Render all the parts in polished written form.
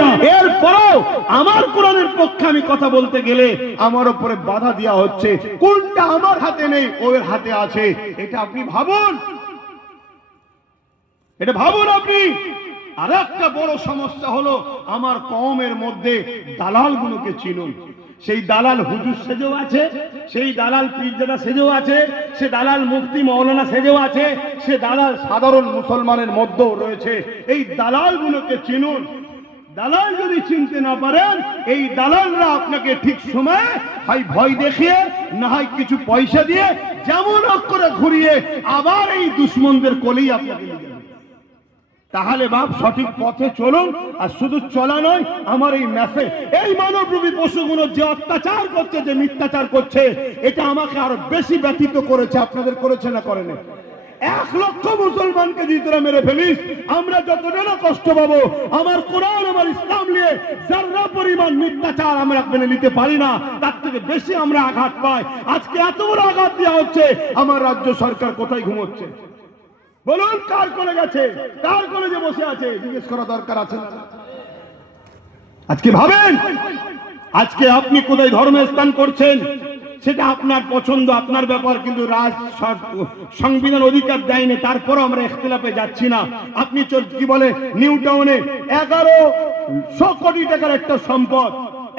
না, এরপরেও আমার কোরআনের পক্ষে আমি কথা বলতে গেলে আমার উপরে বাধা দেওয়া হচ্ছে। কোনটা আমার হাতে নেই, ওর হাতে আছে। এটা আপনি ভাবুন, এটা ভাবুন আপনি। আর একটা বড় সমস্যা হলো আমার কওমের মধ্যে দালালগুলোকে চিনুন। সেই দালাল হুজুর সেজেও আছে, সেই দালাল পীরজাদা সেজেও আছে, সে দালাল মুফতি মাওলানা সেজেও আছে, সে দালাল সাধারণ মুসলমানের মধ্যেও রয়েছে। এই দালালগুলোকে চিনুন। দালাল যদি চিনতে না পারেন, এই দালালরা আপনাকে ঠিক সময়ে হয় ভয় দেখিয়ে, না হয় কিছু পয়সা দিয়ে যেমন করে ঘুরিয়ে আবার এই দুশ্মনদের কোলেই আপনাকে নিয়ে যাবে। তাহলে বাপ সঠিক পথে চলুন। আর শুধু চলা নয়, আমার এই মেসেজ, এই মানবরূপী পশুগুলো যে অত্যাচার করছে, যে মিথ্যাচার করছে, এটা আমাকে আরো বেশি ব্যথিত করেছে। আপনাদের করেছে না করেন? 1 লক্ষ মুসলমানকে যদি তোরা মেরে ফেলিস, আমরা যতটা না কষ্ট পাবো, আমার কোরআন আমার ইসলাম নিয়ে যারা পরিমাণ মিথ্যাচার আমরা মেনে নিতে পারি না, তার থেকে বেশি আমরা আঘাত পাই। আজকে এত বড় আঘাত দেওয়া হচ্ছে, আমার রাজ্য সরকার কোথায় ঘুমোচ্ছে? বলুন, কার কোলে গেছে, কার কোলে যে বসে আছে, জিজ্ঞেস করা দরকার আছে। আজকে ভাবেন, আজকে আপনি কোথায় ধর্মের স্থান করছেন সেটা আপনার পছন্দ, আপনার ব্যাপার, কিন্তু সংবিধান অধিকার দেয়নি, তারপরও আমরা ইখতিলাফে যাচ্ছি না। আপনি কি বলে নিউ টাউনে 1100 কোটি টাকার একটা সম্পদ,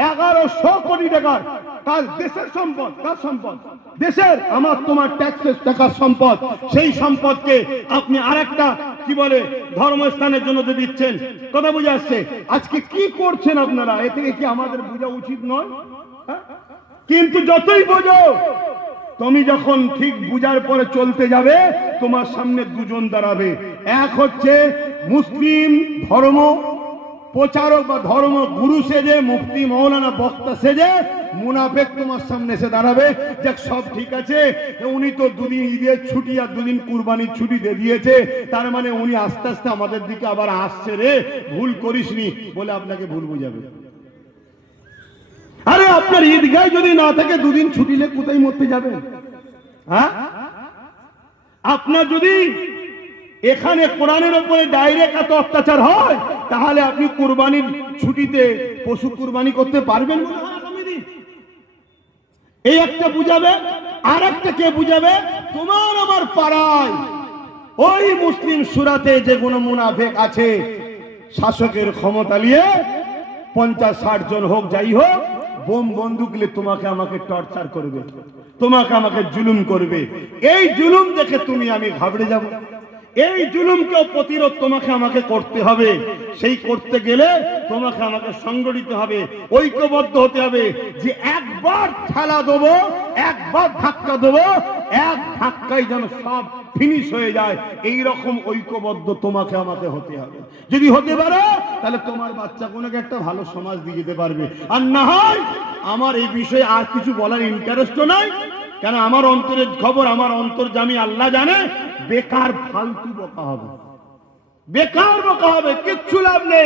1100 কোটি টাকার, কার দেশের সম্পদ, কার সম্পদ? দেশের, আমার তোমার ট্যাক্সের টাকার সম্পদ। সেই সম্পদকে আপনি আরেকটা কি বলে ধর্মস্থানের জন্য দিচ্ছেন। কথা বুঝে আসছে? আজকে কি করছেন আপনারা? এ থেকে কি আমাদের বোঝা উচিত নয়? কিন্তু যতই বোঝো, তুমি যখন ঠিক বুঝার পরে চলতে যাবে, তোমার সামনে দুজন দাঁড়াবে। এক হচ্ছে মুসলিম ধর্ম প্রচারক বা ধর্ম গুরু সেজে, মুফতি মাওলানা বক্তা সেজে মুনাফেক তোমার সামনে এসে দাঁড়াবে। দেখ সব ঠিক আছে, উনি তো 2 দিন ঈদের ছুটি আর 2 দিন কুরবানির ছুটি দিয়ে দিয়েছে, তার মানে উনি আস্তে আস্তে আমাদের দিকে আবার আসছে রে, ভুল করিসনি বলে আপনাকে ভুল বুঝাবে। আরে আপনার ঈদগাহ যদি না থাকে, 2 দিন ছুটি নিয়ে কোথায় মরতে যাবেন? হ্যাঁ, আপনার যদি এখানে কোরআনের উপরে ডাইরেক্ট এত অত্যাচার হয়, তাহলে আপনি কুরবানির ছুটিতে পশু কুরবানি করতে পারবেন? এই একটা বুঝাবে। আর একটা কে বুঝাবে? তোমার আমার পাড়ায় ওই মুসলিম সুরাতে যে কোনো মুনাফেক আছে, শাসকের ক্ষমতা নিয়ে 50-60 জন হোক, যাই হোক, বোম বন্দুক নিয়ে তোমাকে আমাকে টর্চার করবে, তোমাকে আমাকে জুলুম করবে। এই জুলুম দেখে তুমি আমি ঘাবড়ে যাব। এই জুলুমকে প্রতিরোধ তোমাকে আমাকে করতে হবে। সেই করতে গেলে তোমাকে আমাকে সংগঠিত হবে, ঐক্যবদ্ধ হতে হবে। যে একবার ঠেলা দেবো, একবার ধাক্কা দেবো, এক ধাক্কায় যেন সব ফিনিশ হয়ে যায়, এই রকম ঐক্যবদ্ধ তোমাকে আমাকে হতে হবে। যদি হতে পারো, তাহলে তোমার বাচ্চা কোনোকে একটা ভালো সমাজ দিয়ে যেতে পারবে। আর না হয় আমার এই বিষয়ে আর কিছু বলার ইন্টারেস্টও নাই, কেন আমার অন্তরের খবর আমার অন্তর্যামী আল্লাহ জানে। বেকার ফালতু বকা হবে, বেকার বকা হবে, কিচ্ছু লাভ নেই।